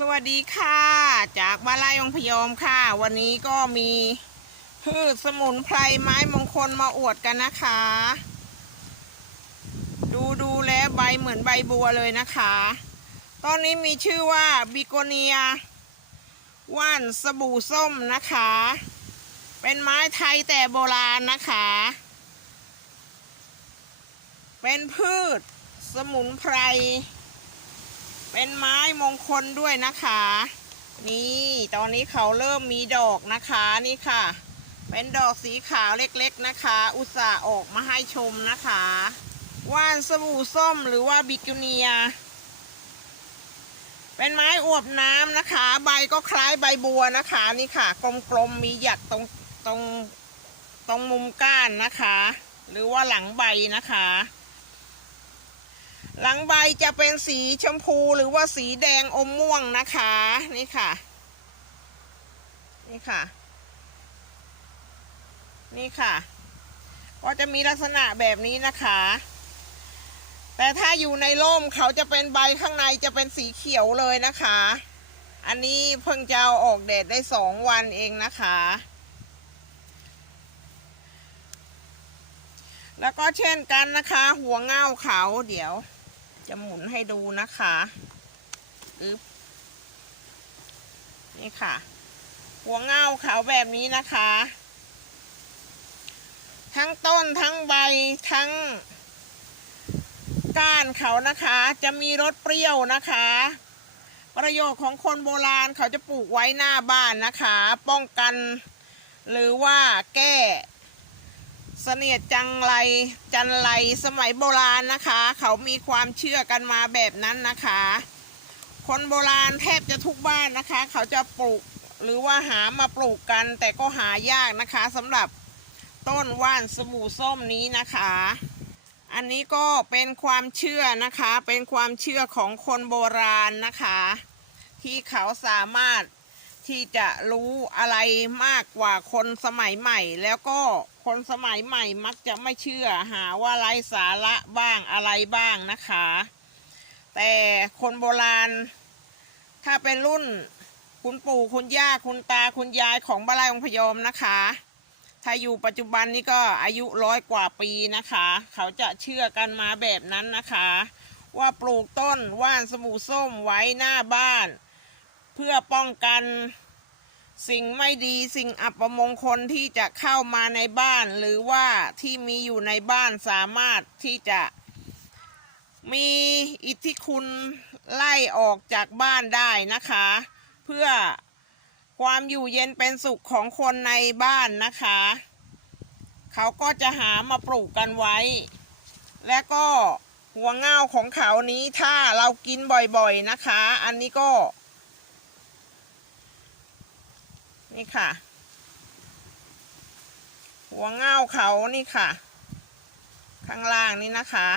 สวัสดีค่ะ จากบ้านไร่องพยอมค่ะ วันนี้ก็มีพืชสมุนไพรไม้มงคลมาอวดกันนะคะ ดูดูแล้วใบเหมือนใบบัวเลยนะคะตอนนี้มีชื่อว่าบิโกเนียว่านสบู่ส้มนะคะ เป็นไม้ไทยแต่โบราณนะคะ เป็นพืชสมุนไพร เป็นไม้มงคลด้วยนะคะ นี่ตอนนี้เขาเริ่มมีดอกนะคะนี่ค่ะ เป็นดอกสีขาวเล็กๆนะคะ อุตส่าห์ออกมาให้ชมนะคะ ว่านสบู่ส้มหรือว่าบิกิเนีย เป็นไม้อวบน้ำนะคะ ใบก็คล้ายใบบัวนะคะ นี่ค่ะ กลมๆมีหยักตรงตรงตรงมุมก้านนะคะ หรือว่าหลังใบนะคะ หลังใบจะเป็นสีชมพูหรือว่าสีแดงอมม่วงนะคะ นี่ค่ะ นี่ค่ะ นี่ค่ะ ก็จะมีลักษณะแบบนี้นะคะ แต่ถ้าอยู่ในร่มเขาจะเป็นใบข้างในจะเป็นสีเขียวเลยนะคะ อันนี้เพิ่งจะเอาออกแดดได้สองวันเองนะคะ แล้วก็เช่นกันนะคะ หัวเง่าเขาเดี๋ยว จะหมุนให้ดูนะคะอึ๊บนี่ค่ะ หัวเง่าเขาแบบนี้นะคะ ทั้งต้นทั้งใบทั้ง ก้านเขานะคะ จะมีรสเปรี้ยวนะคะ ประโยชน์ของคนโบราณเขาจะปลูกไว้หน้าบ้านนะคะ ป้องกัน หรือว่าแก้ เสนียดจังไรจันไรสมัยโบราณนะคะ เขามีความเชื่อกันมาแบบนั้นนะคะ คนโบราณแทบจะทุกบ้านนะคะ เขาจะปลูกหรือว่าหามาปลูกกัน แต่ก็หายากนะคะสำหรับต้นว่านสบู่ส้มนี้นะคะ อันนี้ก็เป็นความเชื่อนะคะ เป็นความเชื่อของคนโบราณนะคะ ที่เขาสามารถ ที่จะรู้อะไรมากกว่าคนสมัยใหม่ แล้วก็คนสมัยใหม่มักจะไม่เชื่อหาว่าไร้สาระบ้างอะไรบ้างนะคะ แต่คนโบราณ ถ้าเป็นรุ่นคุณปู่คุณย่าคุณตาคุณยายของบ้านไร่องพยอมนะคะ ถ้าอยู่ปัจจุบันนี้ก็อายุร้อยกว่าปีนะคะ เขาจะเชื่อกันมาแบบนั้นนะคะ ว่าปลูกต้นว่านสบู่ส้มไว้หน้าบ้าน เพื่อป้องกันสิ่งไม่ดีสิ่งอัปมงคลที่จะเข้ามาในบ้าน หรือว่าที่มีอยู่ในบ้านสามารถที่จะ มีอิทธิคุณไล่ออกจากบ้านได้นะคะ เพื่อความอยู่เย็นเป็นสุขของคนในบ้านนะคะ เขาก็จะหามาปลูกกันไว้ และก็หัวเง่าของเขานี้ถ้าเรากินบ่อยๆนะคะ อันนี้ก็ นี่ค่ะ หัวเง่าเขานี่ค่ะ ข้างล่างนี่นะคะ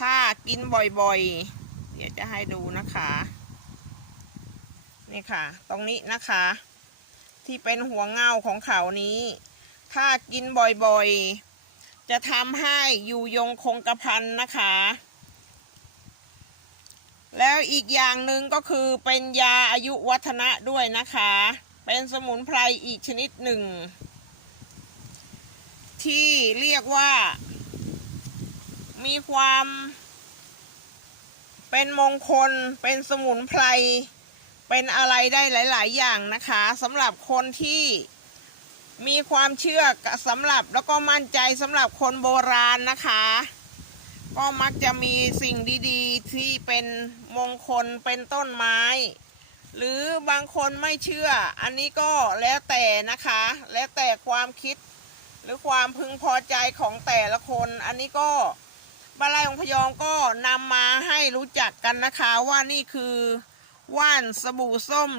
ถ้ากินบ่อยๆ เดี๋ยวจะให้ดูนะคะ นี่ค่ะ ตรงนี้นะคะ ที่เป็นหัวเง่าของเขานี้ ถ้ากินบ่อยๆ จะทำให้อยู่ยงคงกระพันนะคะแล้วอีกอย่างหนึ่งก็คือเป็นยาอายุวัฒนะด้วยนะคะ เป็นสมุนไพรอีกชนิดหนึ่ง ที่เรียกว่า มีความเป็นมงคล เป็นสมุนไพร เป็นอะไรได้หลาย ๆ อย่างนะคะสำหรับคนที่มีความเชื่อสำหรับแล้วก็มั่นใจสำหรับคนโบราณนะคะ ก็มักจะมีสิ่งดี ๆ ที่เป็นมงคลเป็นต้นไม้ หรือบางคนไม่เชื่อ อันนี้ก็แล้วแต่นะคะ แล้วแต่ความคิด หรือความพึงพอใจของแต่ละคน อันนี้ก็บาลายองพยอมก็นำมาให้รู้จักกันนะคะว่านี่คือว่านสบู่ส้ม